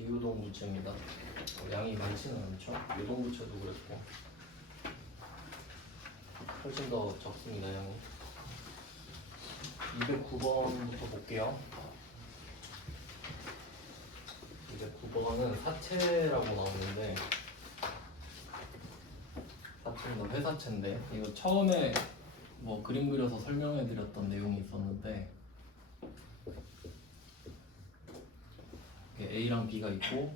비유동부채입니다. 양이 많지는 않죠. 유동부채도 그랬고 훨씬 더 적습니다. 양이. 209번부터 볼게요. 209번은 사채라고 나오는데 사채는 회사채인데 이거 처음에 뭐 그림 그려서 설명해 드렸던 내용이 있었는데 A랑 B가 있고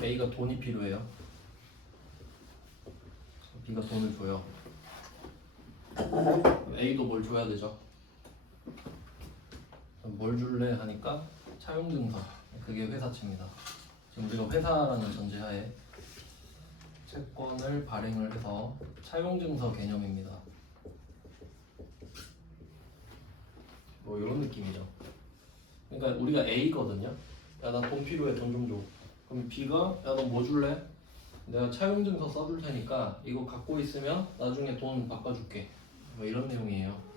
A가 돈이 필요해요. B가 돈을 줘요. A도 뭘 줘야 되죠. 뭘 줄래 하니까 차용증서, 그게 회사채입니다. 지금 우리가 회사라는 전제하에 채권을 발행을 해서 차용증서 개념입니다. 뭐 이런 느낌이죠. 그러니까 우리가 A거든요. 야, 나 돈 필요해, 돈 좀 줘. 그럼 B가 야, 너 뭐 줄래? 내가 차용증서 써줄 테니까 이거 갖고 있으면 나중에 돈 바꿔줄게. 뭐 이런 내용이에요.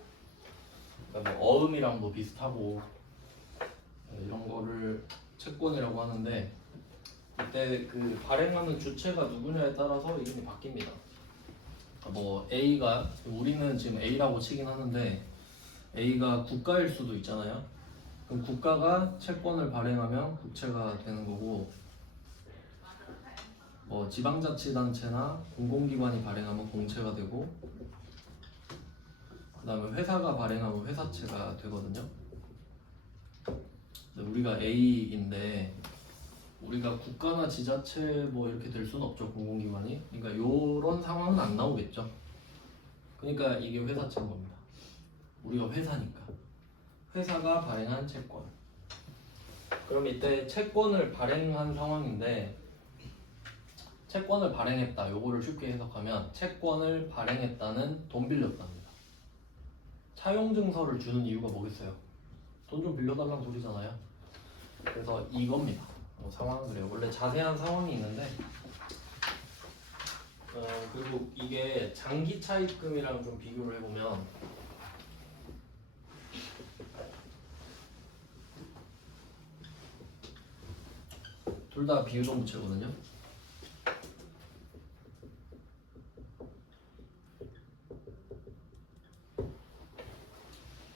그러니까 뭐 어음이랑도 비슷하고 이런 거를 채권이라고 하는데 이때 그 발행하는 주체가 누구냐에 따라서 이름이 바뀝니다. 뭐 A가 우리는 지금 A라고 치긴 하는데 A가 국가일 수도 있잖아요. 그럼 국가가 채권을 발행하면 국채가 되는 거고 뭐 지방자치단체나 공공기관이 발행하면 공채가 되고 그 다음에 회사가 발행하면 회사채가 되거든요. 근데 우리가 A인데 우리가 국가나 지자체 뭐 이렇게 될 수는 없죠. 공공기관이. 그러니까 요런 상황은 안 나오겠죠. 그러니까 이게 회사채인 겁니다. 우리가 회사니까. 회사가 발행한 채권. 그럼 이때 채권을 발행한 상황인데 채권을 발행했다. 요거를 쉽게 해석하면 채권을 발행했다는 돈 빌렸답니다. 차용증서를 주는 이유가 뭐겠어요? 돈 좀 빌려달라는 소리잖아요. 그래서 이겁니다. 상황은 그래요. 원래 자세한 상황이 있는데 그리고 이게 장기 차입금이랑 좀 비교를 해보면 둘 다 비유동부채거든요.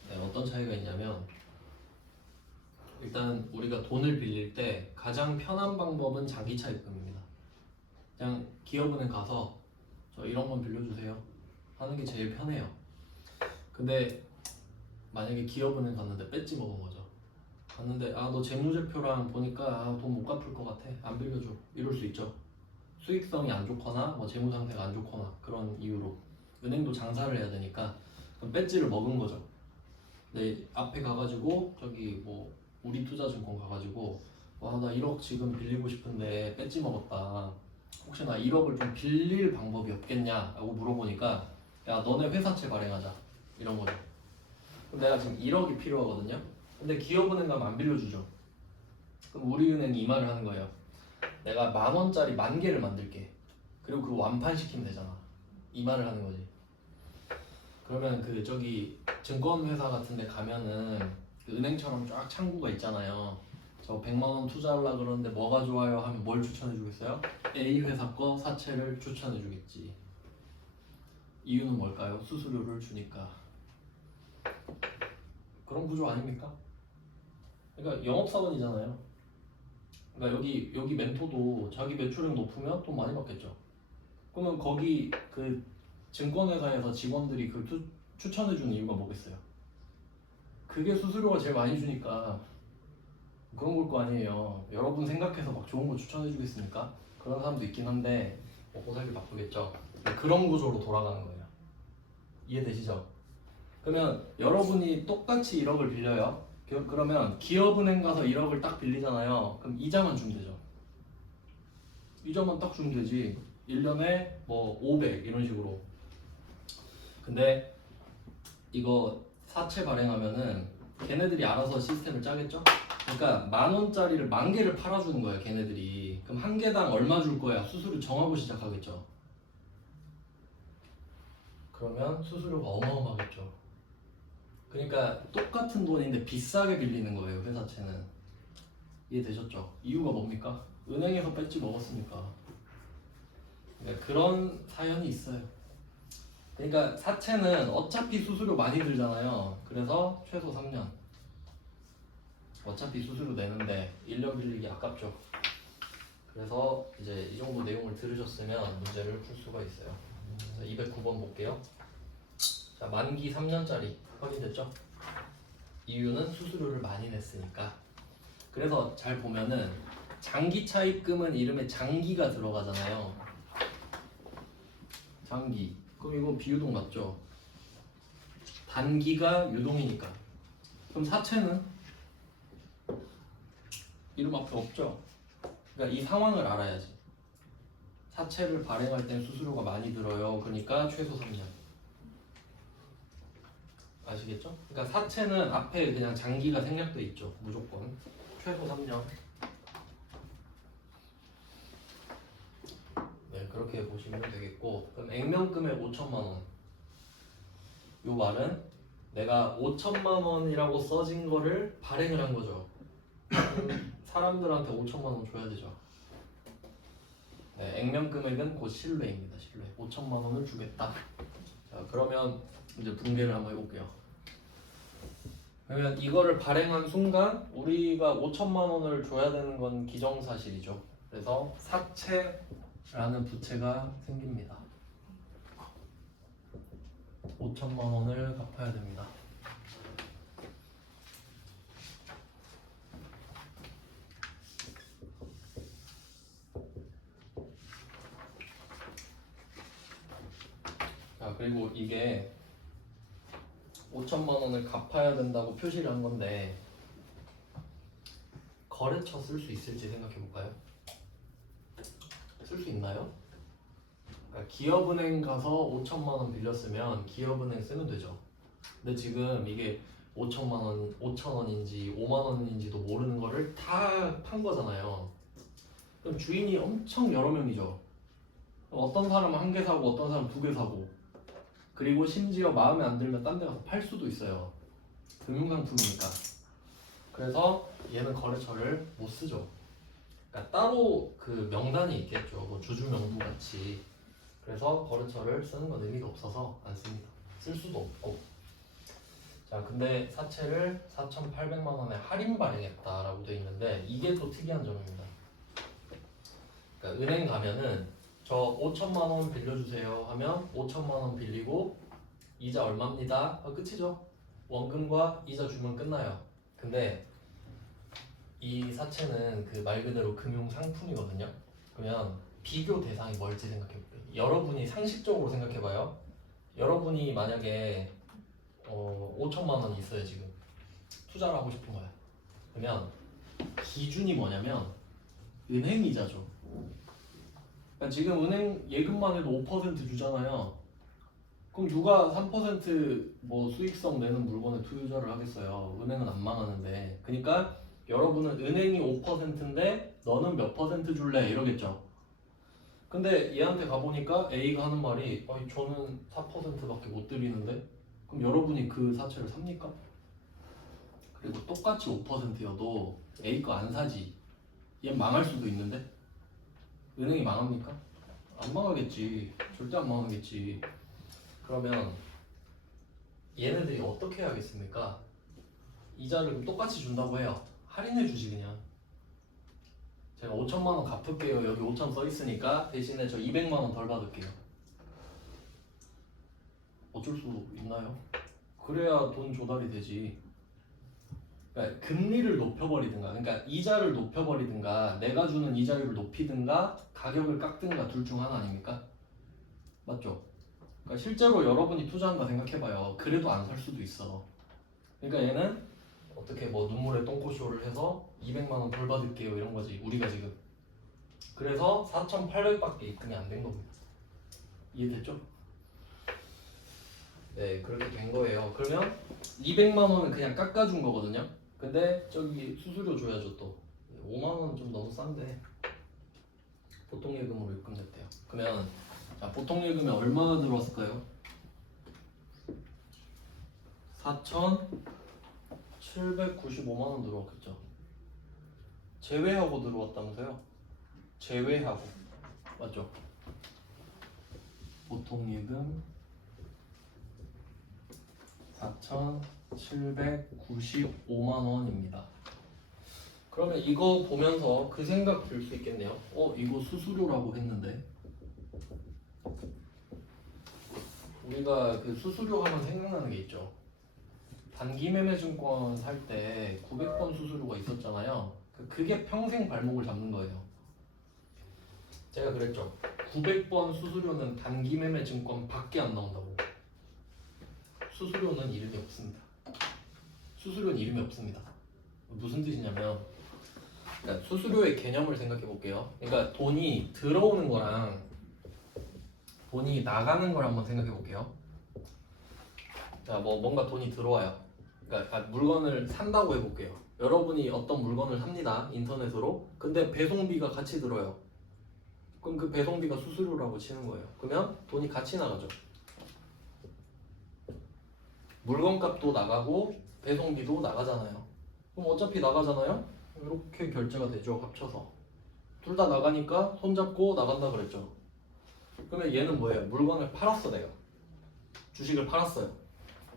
네, 어떤 차이가 있냐면 일단 우리가 돈을 빌릴 때 가장 편한 방법은 장기 차입금입니다. 그냥 기업은행 가서 저 이런 건 빌려주세요 하는 게 제일 편해요. 근데 만약에 기업은행 갔는데 배지 먹은 거죠. 갔는데 아 너 재무제표랑 보니까 돈 못 갚을 것 같아, 안 빌려줘, 이럴 수 있죠. 수익성이 안 좋거나 뭐 재무 상태가 안 좋거나 그런 이유로 은행도 장사를 해야 되니까 그럼 배지를 먹은 거죠. 근데 앞에 가가지고 저기 뭐 우리투자증권 가가지고 와 나 1억 지금 빌리고 싶은데 배지 먹었다, 혹시 나 1억을 좀 빌릴 방법이 없겠냐 라고 물어보니까 야 너네 회사채 발행하자 이런 거죠. 그럼 내가 지금 1억이 필요하거든요. 근데 기업은행 가면 안 빌려주죠. 그럼 우리은행이 이 말을 하는 거예요. 내가 10,000원짜리 10,000개를 만들게. 그리고 그거 완판시키면 되잖아. 이 말을 하는 거지. 그러면 그 저기 증권회사 같은 데 가면은 그 은행처럼 쫙 창구가 있잖아요. 저 100만원 투자하려고 그러는데 뭐가 좋아요 하면 뭘 추천해 주겠어요? A 회사 거 사채를 추천해 주겠지. 이유는 뭘까요? 수수료를 주니까. 그런 구조 아닙니까? 그러니까 영업사원이잖아요. 그러니까 여기 멘토도 자기 매출액 높으면 돈 많이 받겠죠. 그러면 거기 그 증권회사에서 직원들이 그 추천해주는 이유가 뭐겠어요? 그게 수수료가 제일 많이 주니까 그런 걸 거 아니에요. 여러분 생각해서 막 좋은 거 추천해주겠습니까? 그런 사람도 있긴 한데 먹고 살기 바쁘겠죠. 그런 구조로 돌아가는 거예요. 이해되시죠? 그러면 여러분이 똑같이 1억을 빌려요. 그러면 기업은행 가서 1억을 딱 빌리잖아요. 그럼 이자만 주면 되죠. 이자만 딱 주면 되지. 1년에 뭐 500 이런 식으로. 근데 이거 사채 발행하면은 걔네들이 알아서 시스템을 짜겠죠? 그러니까 10,000원짜리를 10,000개를 팔아주는 거야 걔네들이. 그럼 한 개당 얼마 줄 거야? 수수료 정하고 시작하겠죠. 그러면 수수료가 어마어마하겠죠. 그러니까 똑같은 돈인데 비싸게 빌리는 거예요 회사채는. 이해되셨죠? 이유가 뭡니까? 은행에서 뺐지 먹었으니까. 그러니까 그런 사연이 있어요. 그러니까 사채는 어차피 수수료 많이 들잖아요. 그래서 최소 3년. 어차피 수수료 내는데 1년 빌리기 아깝죠. 그래서 이제 이 정도 내용을 들으셨으면 문제를 풀 수가 있어요. 자, 209번 볼게요. 자, 만기 3년짜리 확인됐죠? 이유는 수수료를 많이 냈으니까. 그래서 잘 보면은 장기 차입금은 이름에 장기가 들어가잖아요. 장기. 그럼 이거 비유동 맞죠? 단기가 유동이니까. 그럼 사채는 이름 앞에 없죠? 그러니까 이 상황을 알아야지. 사채를 발행할 땐 수수료가 많이 들어요. 그러니까 최소 3년. 아시겠죠? 그러니까 사채는 앞에 그냥 장기가 생략돼 있죠. 무조건. 최소 3년. 네, 그렇게 보시면 되겠고. 그럼 액면금액 5천만 원. 요 말은 내가 5천만 원이라고 써진 거를 발행을 한 거죠. 사람들한테 5천만 원 줘야 되죠. 네, 액면 금액은 곧 신뢰입니다. 신뢰. 5천만 원을 주겠다. 자, 그러면 이제 분개를 한번 해볼게요. 그러면 이거를 발행한 순간 우리가 5천만 원을 줘야 되는 건 기정사실이죠. 그래서 사채라는 부채가 생깁니다. 5천만 원을 갚아야 됩니다. 자, 그리고 이게 5천만 원을 갚아야 된다고 표시를 한 건데 거래처 쓸 수 있을지 생각해 볼까요? 쓸 수 있나요? 그러니까 기업은행 가서 5천만 원 빌렸으면 기업은행 쓰면 되죠. 근데 지금 이게 5천만 원, 5천 원인지 5만 원인지도 모르는 거를 다 판 거잖아요. 그럼 주인이 엄청 여러 명이죠. 어떤 사람은 한 개 사고 어떤 사람은 두 개 사고 그리고 심지어 마음에 안 들면 딴 데 가서 팔 수도 있어요. 금융상품이니까. 그래서 얘는 거래처를 못 쓰죠. 그러니까 따로 그 명단이 있겠죠. 뭐 주주명부 같이. 그래서 거래처를 쓰는 건 의미가 없어서 안 씁니다. 쓸 수도 없고. 자, 근데 사채를 4,800만 원에 할인 발행했다라고 돼 있는데 이게 또 특이한 점입니다. 그러니까 은행 가면은 저 5천만 원 빌려주세요 하면 5천만 원 빌리고 이자 얼마입니다. 끝이죠. 원금과 이자 주면 끝나요. 근데 이 사채는 그 말 그대로 금융 상품이거든요. 그러면 비교 대상이 뭘지 생각해볼게요. 여러분이 상식적으로 생각해봐요. 여러분이 만약에 5천만 원이 있어요. 지금 투자를 하고 싶은 거야. 그러면 기준이 뭐냐면 은행 이자죠. 그러니까 지금 은행 예금만 해도 5% 주잖아요. 그럼 누가 3%뭐 수익성 내는 물건에 투자를 하겠어요. 은행은 안 망하는데. 그러니까 여러분은 은행이 5%인데 너는 몇 퍼센트 줄래? 이러겠죠. 근데 얘한테 가보니까 A가 하는 말이 저는 4%밖에 못 드리는데 그럼 여러분이 그 사채를 삽니까? 그리고 똑같이 5%여도 A 거 안 사지. 얘 망할 수도 있는데 은행이 망합니까? 안 망하겠지. 절대 안 망하겠지. 그러면 얘네들이 어떻게 해야겠습니까? 이자를 똑같이 준다고 해요. 할인해 주지 그냥. 제가 5천만 원 갚을게요. 여기 5천 써 있으니까 대신에 저 200만 원 덜 받을게요. 어쩔 수 있나요? 그래야 돈 조달이 되지. 그러니까 금리를 높여버리든가, 그러니까 이자를 높여버리든가, 내가 주는 이자율을 높이든가, 가격을 깎든가 둘 중 하나 아닙니까? 맞죠? 그러니까 실제로 여러분이 투자한다 생각해봐요. 그래도 안 살 수도 있어. 그러니까 얘는 어떻게 뭐 눈물의 똥꼬쇼를 해서 200만 원 덜 받을게요 이런 거지. 우리가 지금. 그래서 4,800밖에 입금이 안 된 겁니다. 이해됐죠? 네, 그렇게 된 거예요. 그러면 200만 원은 그냥 깎아준 거거든요. 근데 저기 수수료 줘야죠 또. 5만 원 좀 너무 싼데 보통 예금으로 입금됐대요. 그러면 자, 보통 예금이 얼마나 들어왔을까요? 4,795만 원 들어왔겠죠. 제외하고 들어왔다면서요? 제외하고 맞죠? 보통예금 4,795만 원입니다. 그러면 이거 보면서 그 생각 들 수 있겠네요. 이거 수수료라고 했는데 우리가 그 수수료 하면 생각나는 게 있죠. 단기매매증권 살 때 900번 수수료가 있었잖아요. 그게 평생 발목을 잡는 거예요. 제가 그랬죠. 900번 수수료는 단기매매증권 밖에 안 나온다고. 수수료는 이름이 없습니다. 수수료는 이름이 없습니다. 무슨 뜻이냐면 그러니까 수수료의 개념을 생각해 볼게요. 그러니까 돈이 들어오는 거랑 돈이 나가는 걸 한번 생각해 볼게요. 자, 뭔가 돈이 들어와요. 그러니까 물건을 산다고 해볼게요. 여러분이 어떤 물건을 삽니다. 인터넷으로. 근데 배송비가 같이 들어요. 그럼 그 배송비가 수수료라고 치는 거예요. 그러면 돈이 같이 나가죠. 물건값도 나가고 배송비도 나가잖아요. 그럼 어차피 나가잖아요. 이렇게 결제가 되죠. 합쳐서. 둘 다 나가니까 손잡고 나간다 그랬죠. 그러면 얘는 뭐예요? 물건을 팔았어 내가. 주식을 팔았어요.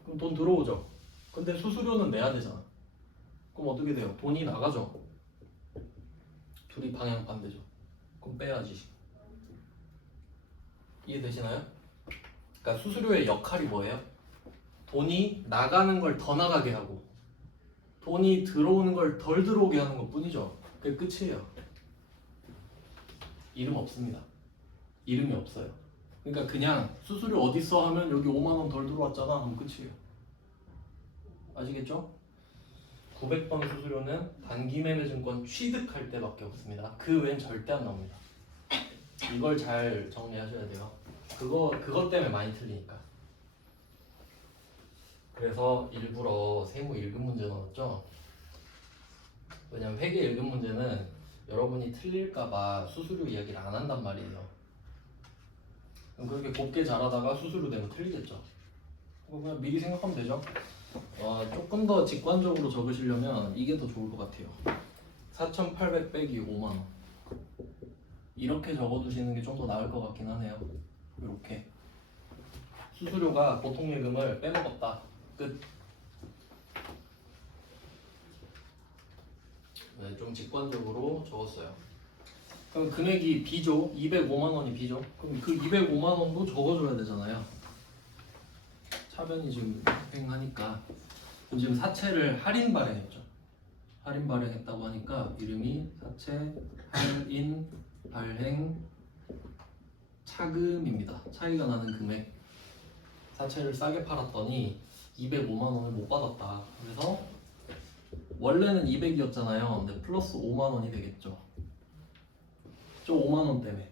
그럼 돈 들어오죠. 근데 수수료는 내야 되잖아. 그럼 어떻게 돼요? 돈이 나가죠. 둘이 방향 반대죠. 그럼 빼야지. 이해되시나요? 그러니까 수수료의 역할이 뭐예요? 돈이 나가는 걸 더 나가게 하고 돈이 들어오는 걸 덜 들어오게 하는 것 뿐이죠. 그게 끝이에요. 이름 없습니다. 이름이 없어요. 그러니까 그냥 수수료 어딨어 하면 여기 5만 원 덜 들어왔잖아 하면 끝이에요. 아시겠죠? 900번 수수료는 단기매매증권 취득할 때밖에 없습니다. 그 외엔 절대 안 나옵니다. 이걸 잘 정리하셔야 돼요. 그것 때문에 많이 틀리니까. 그래서 일부러 세무 1급 문제 넣었죠. 왜냐면 회계 1급 문제는 여러분이 틀릴까봐 수수료 이야기를 안 한단 말이에요. 그럼 그렇게 곱게 잘하다가 수수료 되면 틀리겠죠. 그냥 미리 생각하면 되죠. 조금 더 직관적으로 적으시려면 이게 더 좋을 것 같아요. 4,800 빼기 5만원 이렇게 적어두시는 게 좀 더 나을 것 같긴 하네요. 이렇게 수수료가 보통예금을 빼먹었다. 끝. 네, 좀 직관적으로 적었어요. 그럼 금액이 B죠. 205만 원이 B죠. 그럼 그 205만 원도 적어줘야 되잖아요. 차변이 지금 행하니까 지금 사채를 할인 발행했죠. 할인 발행했다고 하니까 이름이 사채 할인 발행 차금입니다. 차이가 나는 금액. 사채를 싸게 팔았더니 205만 원을 못 받았다. 그래서 원래는 200이었잖아요. 근데 플러스 5만 원이 되겠죠. 저 5만 원 때문에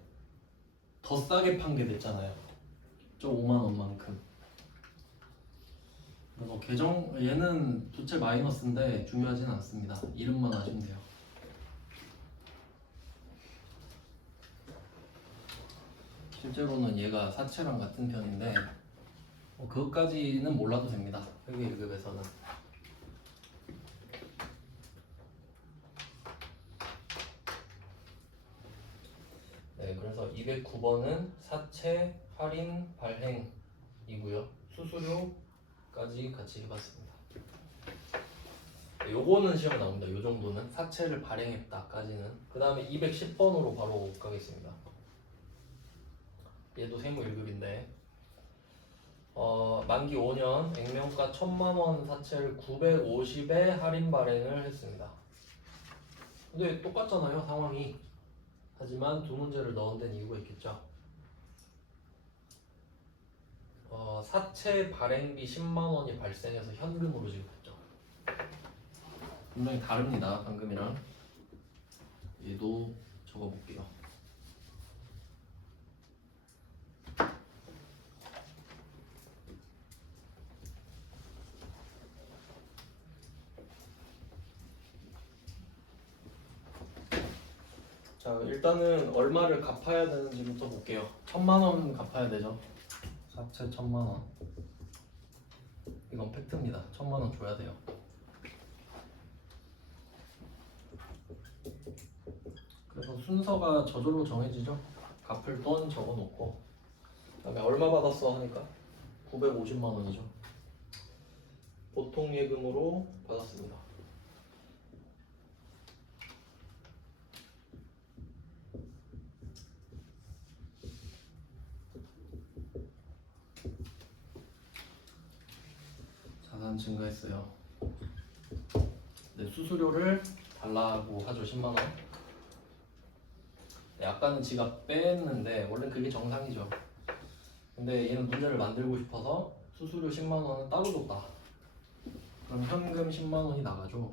더 싸게 판 게 됐잖아요. 저 5만 원만큼. 계정 얘는 부채 마이너스인데 중요하진 않습니다. 이름만 아시면 돼요. 실제로는 얘가 사채랑 같은 편인데 그것까지는 몰라도 됩니다. 회계 1급에서는. 네, 그래서 209번은 사채 할인 발행이고요. 수수료까지 같이 해봤습니다. 요거는 시험에 나옵니다. 요 정도는 사채를 발행했다까지는. 그 다음에 210번으로 바로 가겠습니다. 얘도 세무 1급인데 만기 5년 액면가 1,000만원 사채를 950에 할인 발행을 했습니다. 근데 똑같잖아요 상황이. 하지만 두 문제를 넣은 데는 이유가 있겠죠. 사채 발행비 10만원이 발생해서 현금으로 지급했죠. 분명히 다릅니다 방금이랑. 얘도 적어볼게요. 자, 일단은 얼마를 갚아야 되는지부터 볼게요. 1,000만원 갚아야 되죠. 사채 1,000만원. 이건 팩트입니다. 1,000만원 줘야 돼요. 그래서 순서가 저절로 정해지죠. 갚을 돈 적어놓고 그다음에 얼마 받았어 하니까 950만 원이죠. 보통 예금으로 받았습니다. 자산 증가했어요. 네, 수수료를 달라고 하죠. 10만 원. 네, 아까는 지가 뺐는데 원래 그게 정상이죠. 근데 얘는 문제를 만들고 싶어서 수수료 10만 원은 따로 줬다. 그럼 현금 10만 원이 나가죠.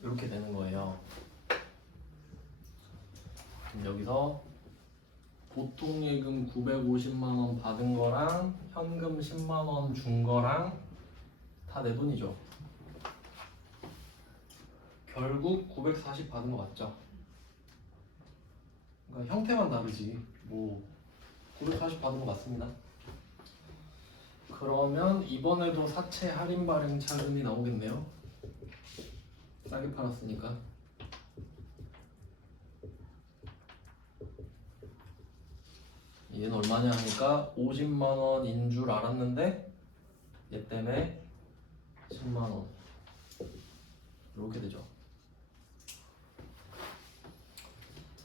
이렇게 되는 거예요. 그럼 여기서 보통 예금 950만 원 받은 거랑 현금 10만 원 준 거랑 다 내 돈이죠. 결국 940 받은 거 맞죠? 그러니까 형태만 다르지. 뭐 940 받은 거 맞습니다. 그러면 이번에도 사채 할인 발행 차금이 나오겠네요. 싸게 팔았으니까. 얘는 얼마냐 하니까 50만 원인 줄 알았는데 얘 때문에 10만 원 이렇게 되죠.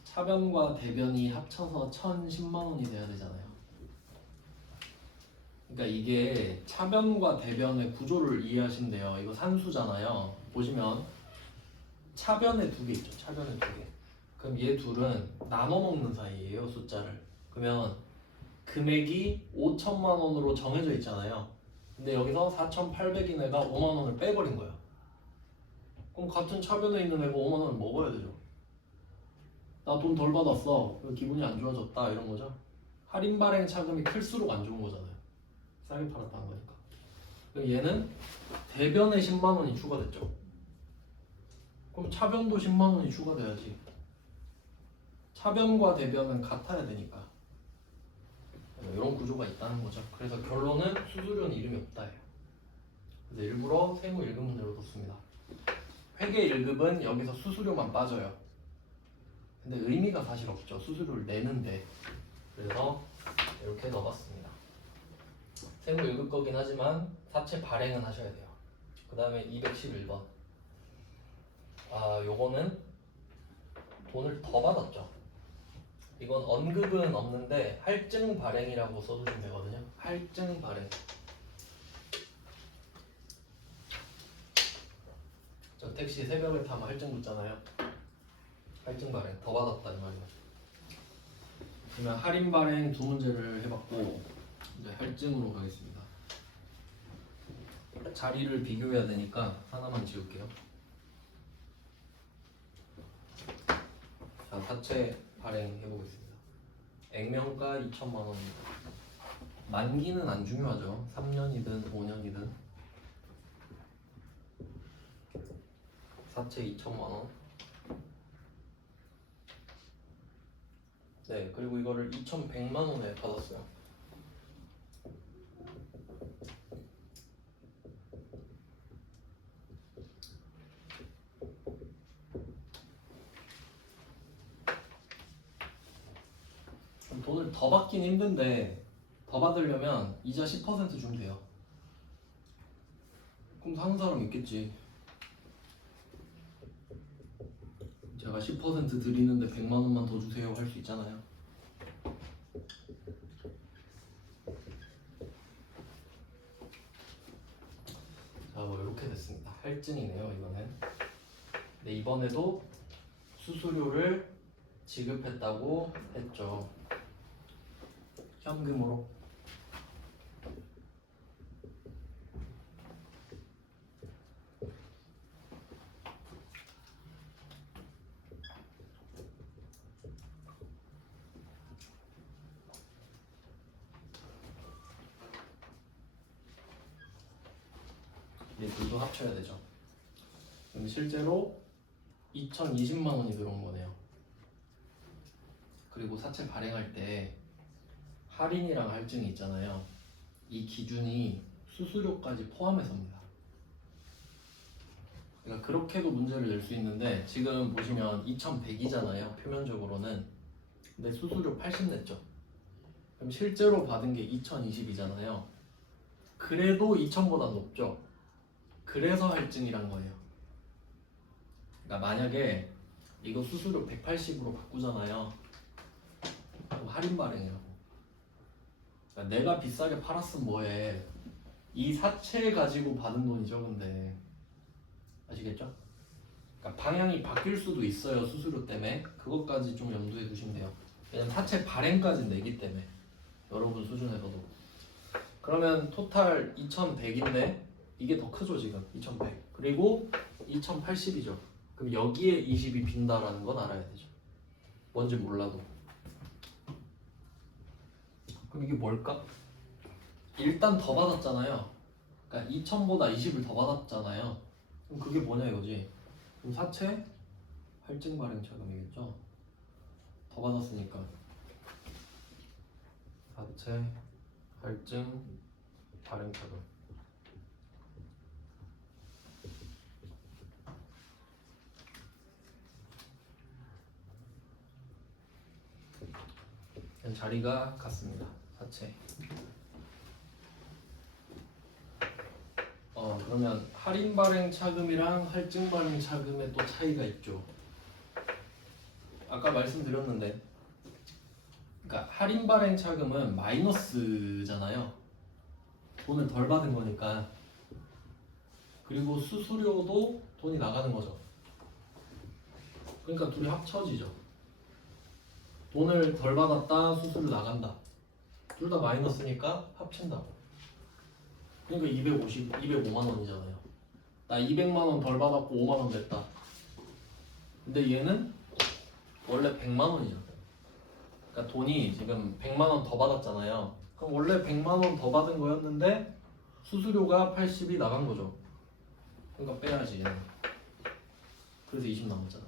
차변과 대변이 합쳐서 1010만 원이 돼야 되잖아요. 그러니까 이게 차변과 대변의 구조를 이해하시면 돼요. 이거 산수잖아요. 보시면 차변에 두 개 있죠. 차변에 두 개. 그럼 얘 둘은 나눠 먹는 사이예요. 숫자를. 그러면 금액이 5천만 원으로 정해져 있잖아요. 근데 여기서 4,800인 애가 5만 원을 빼버린 거야. 그럼 같은 차변에 있는 애가 5만 원을 먹어야 되죠. 나 돈 덜 받았어. 기분이 안 좋아졌다 이런 거죠. 할인 발행 차금이 클수록 안 좋은 거잖아요. 싸게 팔았다는 거니까. 그럼 얘는 대변에 10만 원이 추가됐죠. 그럼 차변도 10만 원이 추가돼야지. 차변과 대변은 같아야 되니까. 이런 구조가 있다는 거죠. 그래서 결론은 수수료는 이름이 없다예요. 그래서 일부러 세무 1급 문제로 뒀습니다. 회계 1급은 여기서 수수료만 빠져요. 근데 의미가 사실 없죠. 수수료를 내는데. 그래서 이렇게 넣어봤습니다. 세무 1급 거긴 하지만 사채 발행은 하셔야 돼요. 그 다음에 211번. 요거는 돈을 더 받았죠. 이건 언급은 없는데 할증 발행이라고 써두시면 되거든요. 할증 발행. 저 택시 새벽에 타면 할증 붙잖아요. 할증 발행 더 받았다 이 말이에요. 그러면 할인 발행 두 문제를 해봤고 이제 할증으로 가겠습니다. 자리를 비교해야 되니까 하나만 지울게요. 자, 사채 발행 해보겠습니다. 액면가 2천만 원입니다. 만기는 안 중요하죠. 3년이든 5년이든. 사채 2천만 원. 네, 그리고 이거를 2,100만 원에 받았어요. 돈을 더 받긴 힘든데 더 받으려면 이자 10% 주면 돼요. 그럼 사는 사람 있겠지. 제가 10% 드리는데 100만 원만 더 주세요 할 수 있잖아요. 자, 뭐 이렇게 됐습니다. 할증이네요 이거는. 네, 이번에도 수수료를 지급했다고 했죠. 현금으로. 얘 둘도 합쳐야 되죠. 그럼 실제로 2,020만 원이 들어온 거네요. 그리고 사채 발행할 때 할인이랑 할증이 있잖아요. 이 기준이 수수료까지 포함해서입니다. 그러니까 그렇게도 문제를 낼 수 있는데 지금 보시면 2100이잖아요. 표면적으로는. 근데 수수료 80 냈죠. 그럼 실제로 받은 게 2020이잖아요. 그래도 2000보다 높죠. 그래서 할증이란 거예요. 그러니까 만약에 이거 수수료 180으로 바꾸잖아요. 그럼 할인 발행이라고. 그러니까 내가 비싸게 팔았으면 뭐해. 이 사채 가지고 받은 돈이죠. 근데 아시겠죠? 그러니까 방향이 바뀔 수도 있어요. 수수료 때문에. 그것까지 좀 염두에 두시면 돼요. 왜냐면 사채 발행까지 내기 때문에. 여러분 수준에서도. 그러면 토탈 2100인데 이게 더 크죠 지금 2100. 그리고 2080이죠. 그럼 여기에 20이 빈다라는 건 알아야 되죠. 뭔지 몰라도. 그럼 이게 뭘까? 일단 더 받았잖아요. 그러니까 2000보다 20을 더 받았잖아요. 그럼 그게 뭐냐 이거지. 그럼 사채 할증 발행 차감이겠죠. 더 받았으니까 사채 할증 발행 차감. 자리가 같습니다. 사채. 그러면 할인 발행 차금이랑 할증 발행 차금에 또 차이가 있죠. 아까 말씀드렸는데, 그러니까 할인 발행 차금은 마이너스잖아요. 돈을 덜 받은 거니까. 그리고 수수료도 돈이 나가는 거죠. 그러니까 둘이 합쳐지죠. 돈을 덜 받았다, 수수료 나간다. 둘 다 마이너스니까 합친다고. 그러니까 205만 원이잖아요. 나 200만 원 덜 받았고 5만 원 냈다. 근데 얘는 원래 100만 원이죠. 그러니까 돈이 지금 100만 원 더 받았잖아요. 그럼 원래 100만 원 더 받은 거였는데 수수료가 80이 나간 거죠. 그러니까 빼야지 얘는. 그래서 20 남았잖아요.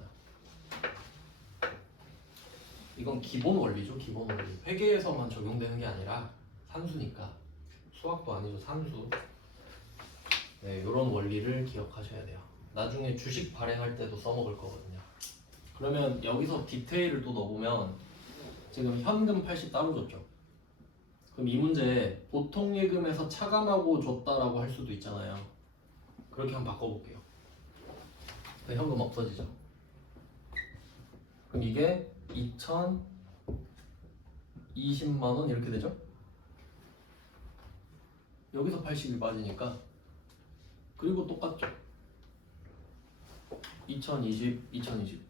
이건 기본 원리죠. 기본 원리. 회계에서만 적용되는 게 아니라 산수니까. 수학도 아니죠. 산수. 네, 이런 원리를 기억하셔야 돼요. 나중에 주식 발행할 때도 써먹을 거거든요. 그러면 여기서 디테일을 또 넣어보면 지금 현금 80 따로 줬죠. 그럼 이 문제 보통 예금에서 차감하고 줬다라고 할 수도 있잖아요. 그렇게 한번 바꿔볼게요. 현금 없어지죠. 그럼 이게 2020만 원 이렇게 되죠. 여기서 80이 빠지니까. 그리고 똑같죠. 2020, 2020.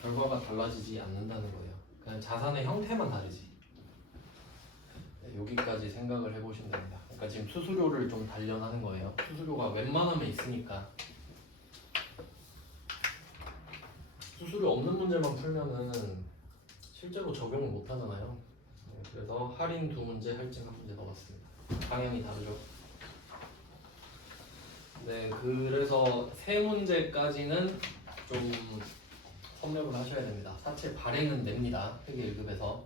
결과가 달라지지 않는다는 거예요. 그냥 자산의 형태만 다르지. 네, 여기까지 생각을 해보시면 됩니다. 그러니까 지금 수수료를 좀 단련하는 거예요. 수수료가 웬만하면 있으니까. 수수료 없는 문제만 풀면은 실제로 적용을 못 하잖아요. 네, 그래서 할인 2문제, 할증 1문제 넣었습니다. 방향이 다르죠. 네, 그래서 3문제까지는 좀 섭렵을 하셔야 됩니다. 사채 발행은 냅니다. 회계 1급에서.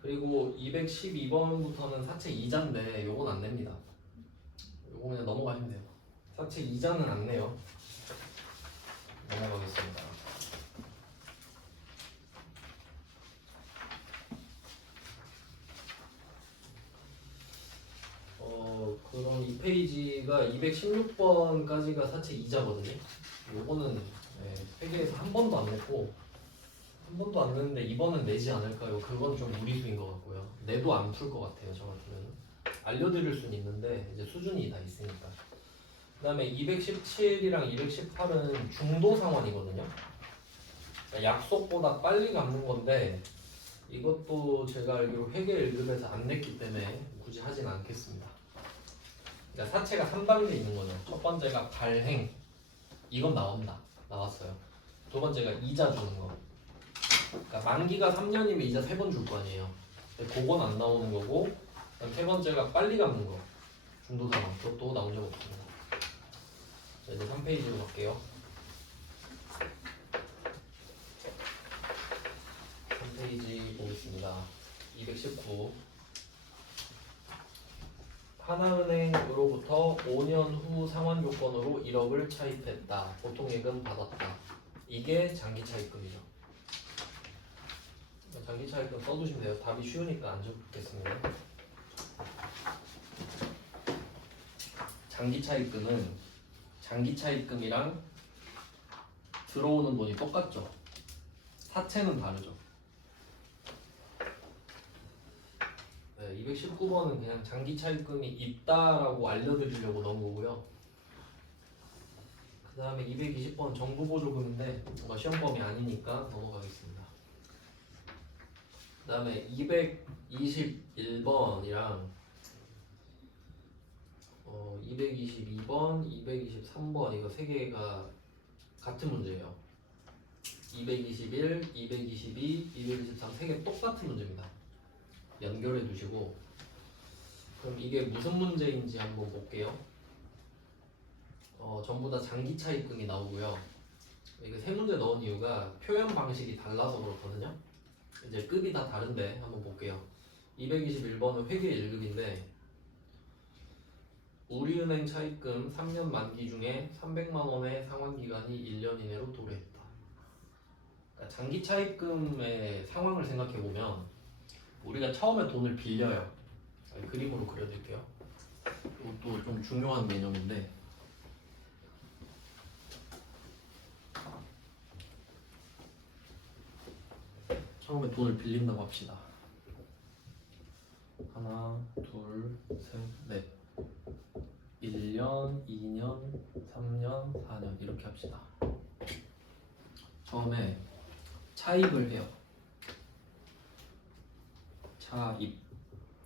그리고 212번부터는 사채 이자인데 요건 안 냅니다. 요거 그냥 넘어가시면 돼요. 사채 이자는 안 내요. 넘어가겠습니다. 그럼 이 페이지가 216번까지가 사채 이자거든요. 요거는 회계에서 한 번도 안 냈고 한 번도 안 냈는데 이번은 내지 않을까요? 그건 좀 무리수인 것 같고요. 내도 안 풀 것 같아요. 저 같으면 알려드릴 수는 있는데 이제 수준이 다 있으니까. 그 다음에 217이랑 218은 중도 상환이거든요. 그러니까 약속보다 빨리 갚는 건데 이것도 제가 알기로 회계 1급에서 안 냈기 때문에 굳이 하진 않겠습니다. 그러니까 사채가 3단계 있는 거죠. 첫 번째가 발행, 이건 나왔어요. 두 번째가 이자 주는 거. 그러니까 만기가 3년이면 이자 3번 줄 거 아니에요. 근데 그건 안 나오는 거고, 그다음 세 번째가 빨리 갚는 거. 중도상환, 그것도 나온 적 없습니다. 자, 이제 3페이지로 갈게요. 3페이지 보겠습니다. 219. 하나은행으로부터 5년 후 상환 요건으로 1억을 차입했다. 보통 예금 받았다. 이게 장기 차입금이죠. 장기 차입금 써두시면 돼요. 답이 쉬우니까 안 적겠습니다. 장기 차입금은 장기 차입금이랑 들어오는 돈이 똑같죠. 사채는 다르죠. 네, 219번은 그냥 장기 차입금이 있다라고 알려드리려고 넣은 거고요. 그 다음에 220번 정부보조금인데 뭔가 시험범위 아니니까 넘어가겠습니다. 그 다음에 221번이랑 222번, 223번 이거 세 개가 같은 문제예요. 221, 222, 223 세 개 똑같은 문제입니다. 연결해 두시고 그럼 이게 무슨 문제인지 한번 볼게요. 전부 다 장기 차입금이 나오고요. 이거 세 문제 넣은 이유가 표현 방식이 달라서 그렇거든요. 이제 급이 다 다른데 한번 볼게요. 221번은 회계 1급인데 우리은행 차입금 3년 만기 중에 300만 원의 상환 기간이 1년 이내로 도래했다. 그러니까 장기 차입금의 상황을 생각해 보면 우리가 처음에 돈을 빌려요. 그림으로 그려드릴게요. 이것도 좀 중요한 개념인데 처음에 돈을 빌린다고 합시다. 하나, 둘, 셋, 넷. 1년, 2년, 3년, 4년 이렇게 합시다. 처음에 차입을 해요. 차입.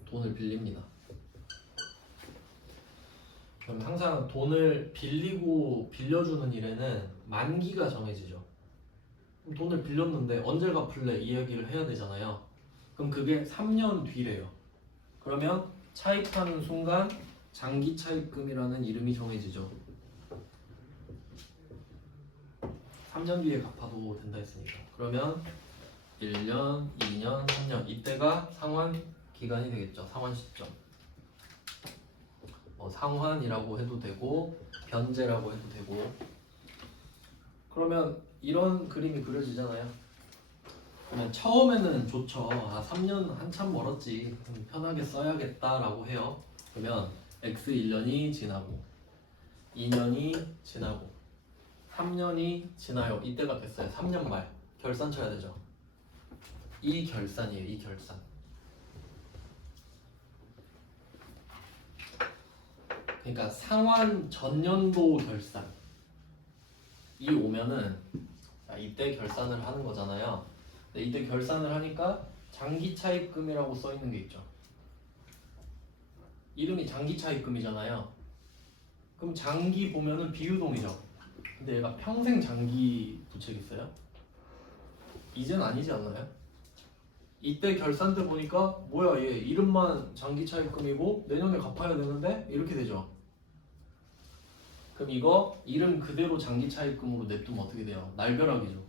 돈을 빌립니다. 그럼 항상 돈을 빌리고 빌려주는 일에는 만기가 정해지죠. 그럼 돈을 빌렸는데 언제 갚을래 이야기를 해야 되잖아요. 그럼 그게 3년 뒤래요. 그러면 차입하는 순간 장기 차입금이라는 이름이 정해지죠. 3년 뒤에 갚아도 된다 했으니까. 그러면 1년, 2년, 3년 이때가 상환 기간이 되겠죠. 상환 시점. 상환이라고 해도 되고 변제라고 해도 되고. 그러면 이런 그림이 그려지잖아요. 그러면 처음에는 좋죠. 3년 한참 멀었지. 편하게 써야겠다라고 해요. 그러면 X 1년이 지나고 2년이 지나고 3년이 지나요. 이때가 됐어요. 3년 말 결산 쳐야 되죠. 이 결산이에요. 이 결산. 그러니까 상환 전년도 결산 이 오면은 이때 결산을 하는 거잖아요. 근데 이때 결산을 하니까 장기 차입금이라고 써 있는 게 있죠. 이름이 장기 차입금이잖아요. 그럼 장기 보면은 비유동이죠. 근데 얘가 평생 장기 부채겠어요? 이젠 아니지 않나요? 이때 결산 때 보니까 뭐야 얘 이름만 장기 차입금이고 내년에 갚아야 되는데 이렇게 되죠. 그럼 이거 이름 그대로 장기 차입금으로 냅두면 어떻게 돼요? 날벼락이죠.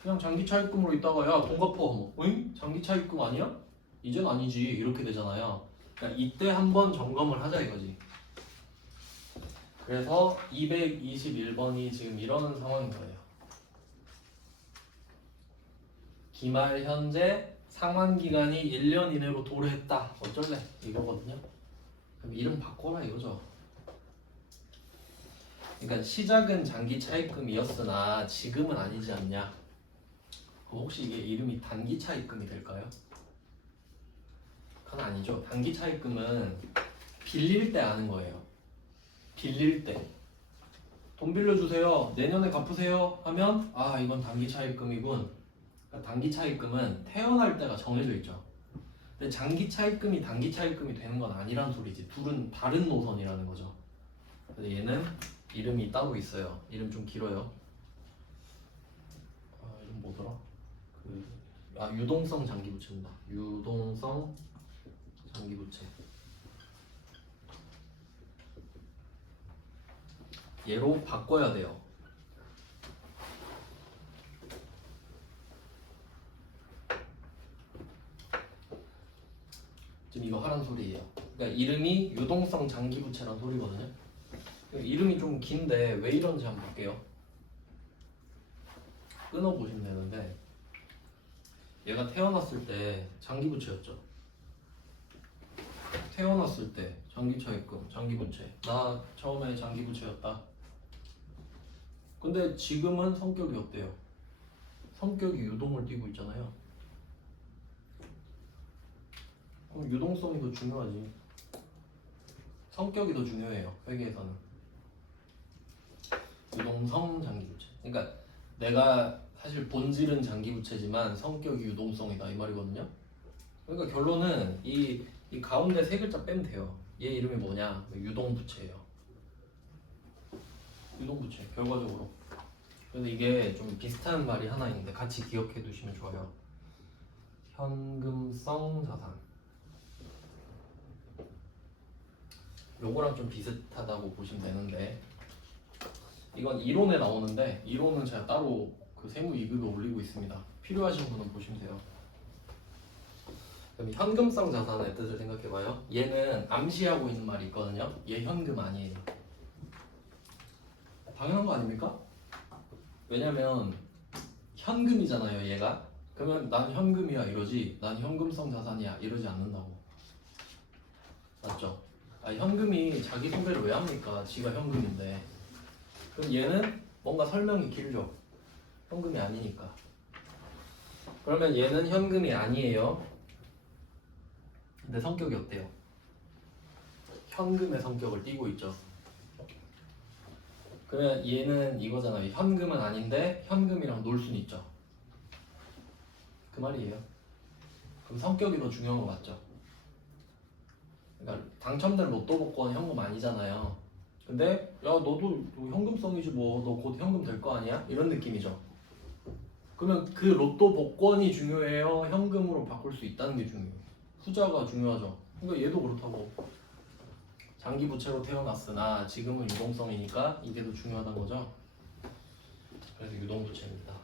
그냥 장기 차입금으로 있다가 야 돈 갚아 뭐 응? 장기 차입금 아니야? 이젠 아니지 이렇게 되잖아요. 그러니까 이때 한번 점검을 하자 이거지. 그래서 221번이 지금 이런 상황인 거예요. 기말 현재 상환 기간이 1년 이내로 도래했다. 어쩔래? 이거거든요. 그럼 이름 바꿔라 이거죠. 그러니까 시작은 장기 차입금이었으나 지금은 아니지 않냐? 그럼 혹시 이게 이름이 단기 차입금이 될까요? 그건 아니죠. 단기 차입금은 빌릴 때 아는 거예요. 빌릴 때. 돈 빌려주세요. 내년에 갚으세요. 하면 아 이건 단기 차입금이군. 그러니까 단기 차입금은 태어날 때가 정해져 있죠. 근데 장기 차입금이 단기 차입금이 되는 건 아니란 소리지. 둘은 다른 노선이라는 거죠. 근데 얘는 이름이 따로 있어요. 이름 좀 길어요. 이름 뭐더라? 유동성 장기부채입니다. 유동성 장기부채. 얘로 바꿔야 돼요. 지금 이거 하란 소리예요. 그러니까 이름이 유동성 장기부채란 소리거든요. 이름이 좀 긴데 왜 이런지 한번 볼게요. 끊어보시면 되는데 얘가 태어났을 때 장기부채였죠. 태어났을 때 장기차입금, 장기부채. 나 처음에 장기부채였다. 근데 지금은 성격이 어때요? 성격이 유동을 띠고 있잖아요. 그럼 유동성이 더 중요하지. 성격이 더 중요해요. 회계에서는. 유동성 장기부채. 그러니까 내가 사실 본질은 장기부채지만 성격이 유동성이다 이 말이거든요. 그러니까 결론은 이 가운데 세 글자 빼면 돼요. 얘 이름이 뭐냐? 유동부채예요. 유동부채 결과적으로. 그래서 이게 좀 비슷한 말이 하나 있는데 같이 기억해 두시면 좋아요. 현금성 자산. 요거랑 좀 비슷하다고 보시면 되는데 이건 이론에 나오는데 이론은 제가 따로 그 세무 2급에 올리고 있습니다. 필요하신 분은 보시면 돼요. 그럼 현금성 자산의 뜻을 생각해봐요. 얘는 암시하고 있는 말이 있거든요. 얘 현금 아니에요. 당연한 거 아닙니까? 왜냐면 현금이잖아요 얘가. 그러면 난 현금이야 이러지 난 현금성 자산이야 이러지 않는다고. 맞죠? 현금이 자기 소개를 왜 합니까? 지가 현금인데. 그럼 얘는 뭔가 설명이 길죠. 현금이 아니니까. 그러면 얘는 현금이 아니에요. 근데 성격이 어때요? 현금의 성격을 띠고 있죠. 그러면 얘는 이거잖아요. 현금은 아닌데 현금이랑 놀 수는 있죠. 그 말이에요. 그럼 성격이 더 중요한 거 맞죠? 그러니까 당첨된 로또 복권 현금 아니잖아요. 근데 야 너도 현금성이지 뭐 너 곧 현금 될 거 아니야? 이런 느낌이죠. 그러면 그 로또 복권이 중요해요? 현금으로 바꿀 수 있다는 게 중요해요. 후자가 중요하죠. 그러니까 얘도 그렇다고. 장기 부채로 태어났으나 지금은 유동성이니까 이게 더 중요하다는 거죠. 그래서 유동부채입니다.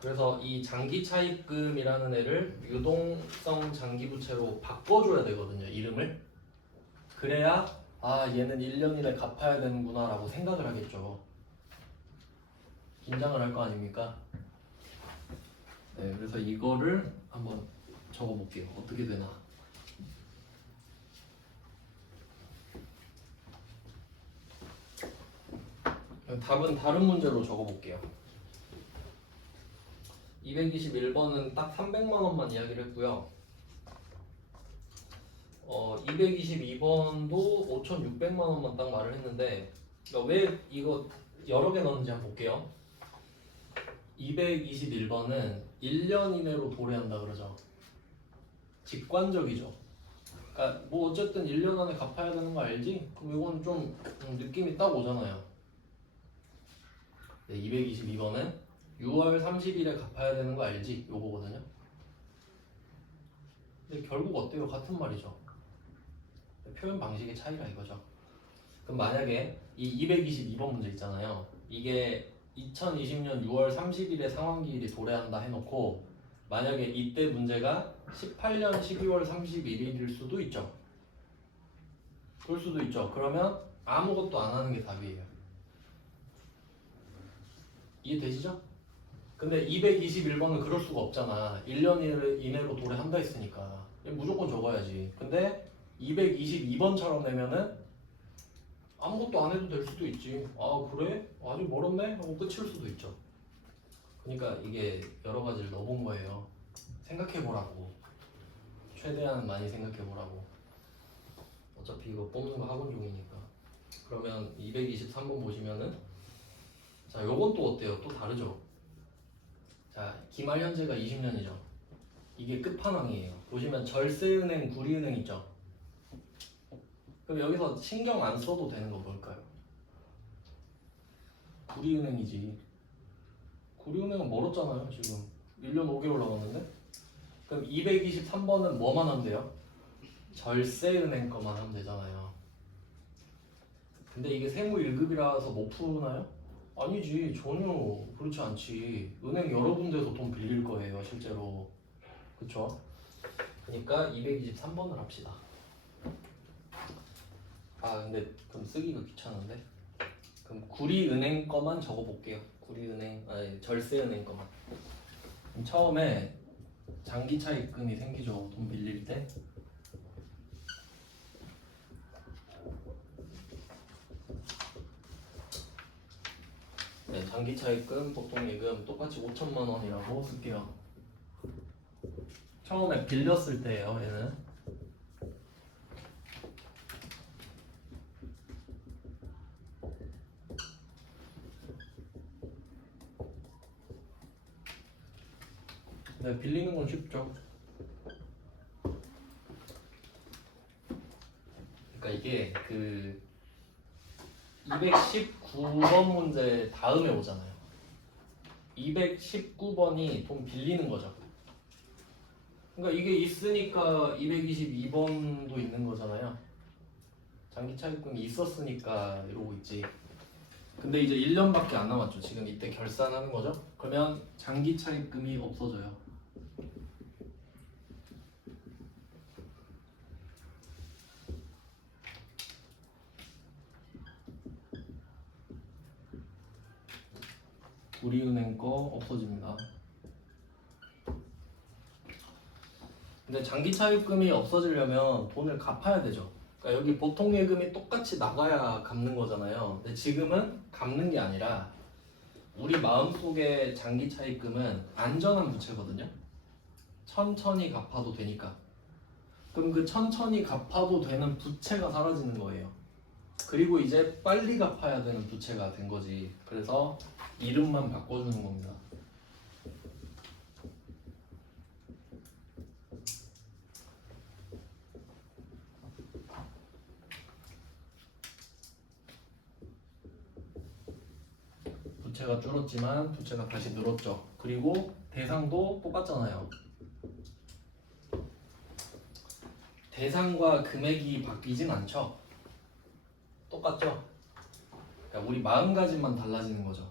그래서 이 장기 차입금이라는 애를 유동성 장기 부채로 바꿔줘야 되거든요. 이름을. 그래야 아 얘는 1년 이내 갚아야 되는구나 라고 생각을 하겠죠. 긴장을 할 거 아닙니까? 네, 그래서 이거를 한번 적어볼게요. 어떻게 되나. 답은 다른 문제로 적어볼게요. 221번은 딱 300만 원만 이야기를 했고요. 222번도 5,600만 원만 딱 말을 했는데 그러니까 왜 이거 여러 개 넣었는지 한번 볼게요. 221번은 1년 이내로 도래한다 그러죠. 직관적이죠. 그러니까 뭐 어쨌든 1년 안에 갚아야 되는 거 알지? 그럼 이건 좀 느낌이 딱 오잖아요. 네, 222번은 6월 30일에 갚아야 되는 거 알지? 요거거든요. 근데 결국 어때요? 같은 말이죠. 표현 방식의 차이라 이거죠. 그럼 만약에 이 222번 문제 있잖아요. 이게 2020년 6월 30일에 상환기일이 도래한다 해놓고 만약에 이때 문제가 18년 12월 31일일 수도 있죠. 그럴 수도 있죠. 그러면 아무것도 안 하는 게 답이에요. 이해되시죠? 근데 221번은 그럴 수가 없잖아. 1년 이내로 도래한다 했으니까 무조건 적어야지. 근데 222번처럼 내면은 아무것도 안 해도 될 수도 있지. 아 그래? 아직 멀었네? 하고 끝일 수도 있죠. 그러니까 이게 여러 가지를 넣어본 거예요. 생각해보라고. 최대한 많이 생각해보라고. 어차피 이거 뽑는 거 학원 중이니까. 그러면 223번 보시면은 자 요건 또 어때요? 또 다르죠? 자 기말 현재가 20년이죠. 이게 끝판왕이에요. 보시면 절세은행, 구리은행 있죠? 그럼 여기서 신경 안 써도 되는 거 뭘까요? 구리은행이지. 구리은행은 멀었잖아요 지금 1년 5개월 남았는데. 그럼 223번은 뭐만 하면 돼요? 절세은행 거만 하면 되잖아요. 근데 이게 세무 1급이라서 못 푸나요? 아니지, 전혀 그렇지 않지. 은행 여러 군데서 돈 빌릴 거예요 실제로. 그쵸? 그러니까 223번을 합시다. 아 근데 그럼 쓰기가 귀찮은데. 그럼 구리은행 거만 적어볼게요. 구리은행 아니 절세은행 거만. 그럼 처음에 장기차 입금이 생기죠. 돈 빌릴 때. 네, 장기차 입금, 보통 예금 똑같이 5천만 원이라고 쓸게요. 처음에 빌렸을 때예요, 얘는. 네, 빌리는 건 쉽죠. 그러니까 이게 그 219번 문제 다음에 오잖아요. 219번이 돈 빌리는 거죠. 그러니까 이게 있으니까 222번도 있는 거잖아요. 장기 차입금이 있었으니까 이러고 있지. 근데 이제 1년밖에 안 남았죠. 지금 이때 결산하는 거죠. 그러면 장기 차입금이 없어져요. 우리은행 거 없어집니다. 근데 장기 차입금이 없어지려면 돈을 갚아야 되죠. 그러니까 여기 보통 예금이 똑같이 나가야 갚는 거잖아요. 근데 지금은 갚는 게 아니라 우리 마음속에 장기 차입금은 안전한 부채거든요. 천천히 갚아도 되니까. 그럼 그 천천히 갚아도 되는 부채가 사라지는 거예요. 그리고 이제 빨리 갚아야 되는 부채가 된 거지. 그래서 이름만 바꿔주는 겁니다. 부채가 줄었지만 부채가 다시 늘었죠. 그리고 대상도 똑같잖아요. 대상과 금액이 바뀌진 않죠. 똑같죠. 그러니까 우리 마음가짐만 달라지는 거죠.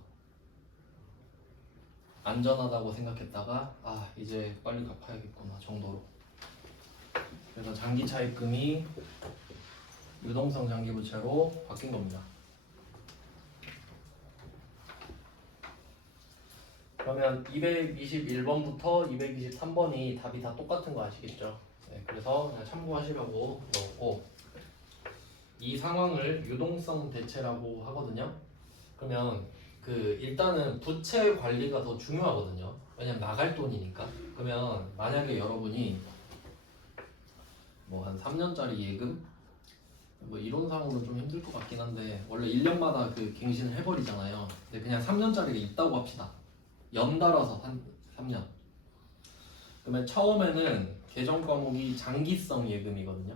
안전하다고 생각했다가 아 이제 빨리 갚아야겠구나 정도로. 그래서 장기 차입금이 유동성 장기 부채로 바뀐 겁니다. 그러면 221번부터 223번이 답이 다 똑같은 거 아시겠죠? 네, 그래서 그냥 참고하시라고 넣었고 이 상황을 유동성 대체라고 하거든요. 그러면 그 일단은 부채 관리가 더 중요하거든요. 왜냐면 나갈 돈이니까. 그러면 만약에 여러분이 뭐 한 3년짜리 예금 뭐 이론상으로는 좀 힘들 것 같긴 한데 원래 1년마다 그 갱신을 해버리잖아요. 근데 그냥 3년짜리가 있다고 합시다. 연달아서 한 3년. 그러면 처음에는 계정 과목이 장기성 예금이거든요.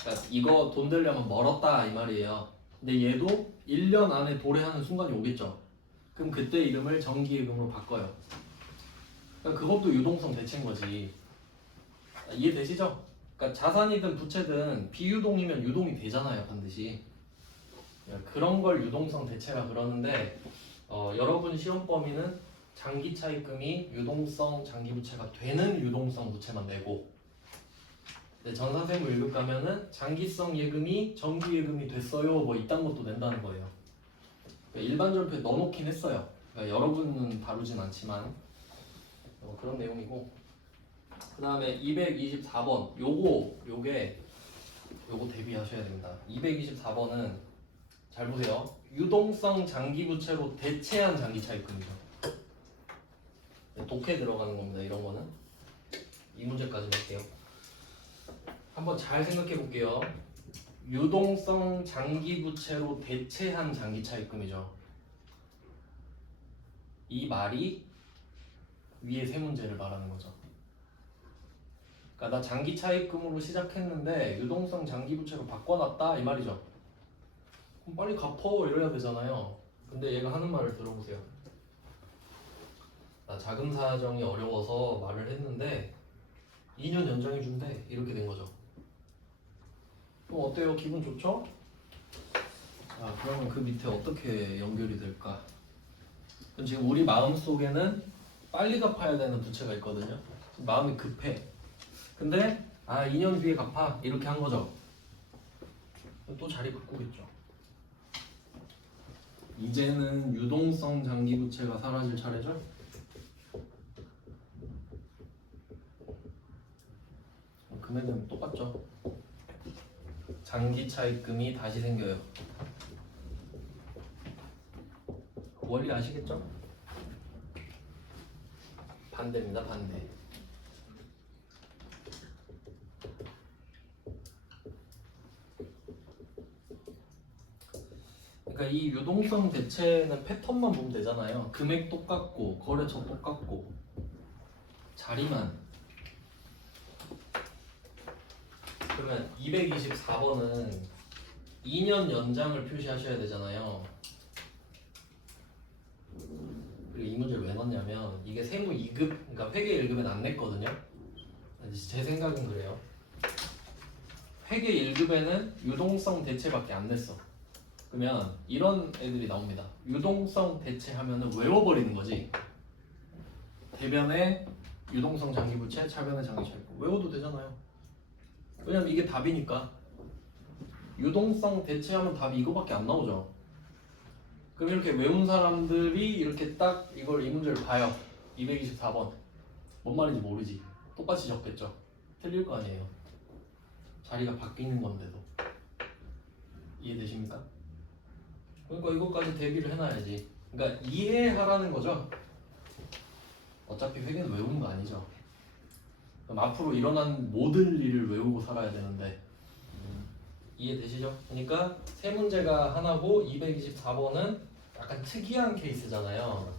그러니까 이거 돈 들려면 멀었다 이 말이에요. 근데 얘도 1년 안에 도래하는 순간이 오겠죠. 그럼 그때 이름을 정기예금으로 바꿔요. 그러니까 그것도 유동성 대체인 거지. 이해되시죠? 그러니까 자산이든 부채든 비유동이면 유동이 되잖아요, 반드시. 그런 걸 유동성 대체라 그러는데 여러분 시험 범위는 장기 차입금이 유동성 장기 부채가 되는 유동성 부채만 내고 근데 전 선생님 1급 가면은 장기성 예금이 정기 예금이 됐어요 뭐 이딴 것도 낸다는 거예요. 그러니까 일반 절표에 넣어놓긴 했어요. 그러니까 여러분은 다루진 않지만 그런 내용이고 그 다음에 224번 요거 대비하셔야 됩니다. 224번은 잘 보세요. 유동성 장기 부채로 대체한 장기 차입금이죠. 독해 들어가는 겁니다. 이런 거는 이 문제까지 할게요. 한번 잘 생각해 볼게요. 유동성 장기 부채로 대체한 장기 차입금이죠. 이 말이 위에 세 문제를 말하는 거죠. 그러니까 나 장기 차입금으로 시작했는데 유동성 장기 부채로 바꿔놨다 이 말이죠. 그럼 빨리 갚어 이래야 되잖아요. 근데 얘가 하는 말을 들어보세요. 나 자금 사정이 어려워서 말을 했는데 2년 연장해 준대 이렇게 된 거죠. 그럼 어때요? 기분 좋죠? 자, 그러면 그 밑에 어떻게 연결이 될까? 그럼 지금 우리 마음 속에는 빨리 갚아야 되는 부채가 있거든요. 마음이 급해. 근데 2년 뒤에 갚아 이렇게 한 거죠. 또 자리 바꾸겠죠. 이제는 유동성 장기부채가 사라질 차례죠. 금액은 똑같죠. 장기차입금이 다시 생겨요. 원리 아시겠죠? 반대입니다. 반대. 그러니까 이 유동성 대체는 패턴만 보면 되잖아요. 금액 똑같고 거래처 똑같고 자리만. 그러면 224번은 2년 연장을 표시하셔야 되잖아요. 그리고 이 문제를 왜 넣냐면 이게 세무 2급, 그러니까 회계 1급엔 안 냈거든요. 제 생각은 그래요. 회계 1급에는 유동성 대체밖에 안 냈어. 그러면 이런 애들이 나옵니다. 유동성 대체하면은 외워버리는 거지. 대변에 유동성 장기부채, 차변에 장기차입금 외워도 되잖아요. 왜냐면 이게 답이니까. 유동성 대체하면 답이 이거밖에 안 나오죠. 그럼 이렇게 외운 사람들이 이렇게 딱 이 문제를 봐요. 224번. 뭔 말인지 모르지. 똑같이 적겠죠. 틀릴 거 아니에요. 자리가 바뀌는 건데도. 이해되십니까? 그러니까 이것까지 대비를 해놔야지. 그러니까 이해하라는 거죠. 어차피 회계는 외우는 거 아니죠. 그럼 앞으로 일어난 모든 일을 외우고 살아야 되는데 이해되시죠? 그러니까 세 문제가 하나고 224번은 약간 특이한 케이스잖아요.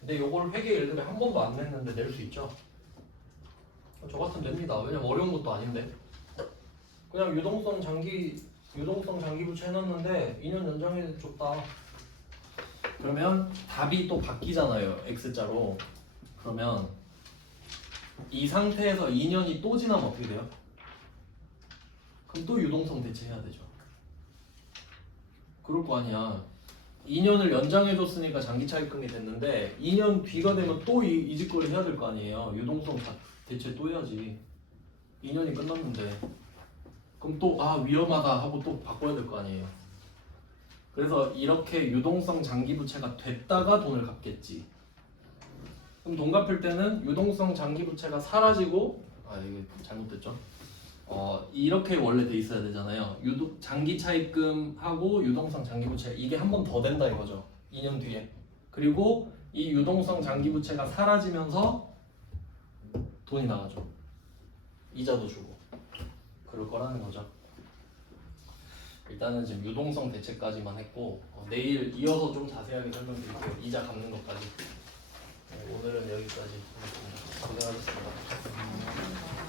근데 요걸 회계 1급에 한 번도 안 냈는데 낼 수 있죠? 저 같으면 냅니다. 왜냐면 어려운 것도 아닌데. 그냥 유동성 장기부채 해놨는데 2년 연장해 줬다. 그러면 답이 또 바뀌잖아요. X자로. 그러면 이 상태에서 2년이 또 지나면 어떻게 돼요? 그럼 또 유동성 대체해야 되죠. 그럴 거 아니야. 2년을 연장해줬으니까 장기차입금이 됐는데 2년 뒤가 되면 또 이 짓거리 해야 될 거 아니에요. 유동성 대체 또 해야지. 2년이 끝났는데 그럼 또 위험하다 하고 또 바꿔야 될 거 아니에요. 그래서 이렇게 유동성 장기부채가 됐다가 돈을 갚겠지. 그럼 돈 갚을 때는 유동성 장기부채가 사라지고 이게 잘못됐죠. 이렇게 원래 돼 있어야 되잖아요. 장기차입금하고 유동성 장기부채 이게 한 번 더 된다 이거죠. 2년 뒤에. 그리고 이 유동성 장기부채가 사라지면서 돈이 나가죠. 이자도 주고. 그럴 거라는 거죠. 일단은 지금 유동성 대체까지만 했고 내일 이어서 좀 자세하게 설명드릴게요. 이자 갚는 것까지. 오늘은 여기까지 하겠습니다. 고생하셨습니다.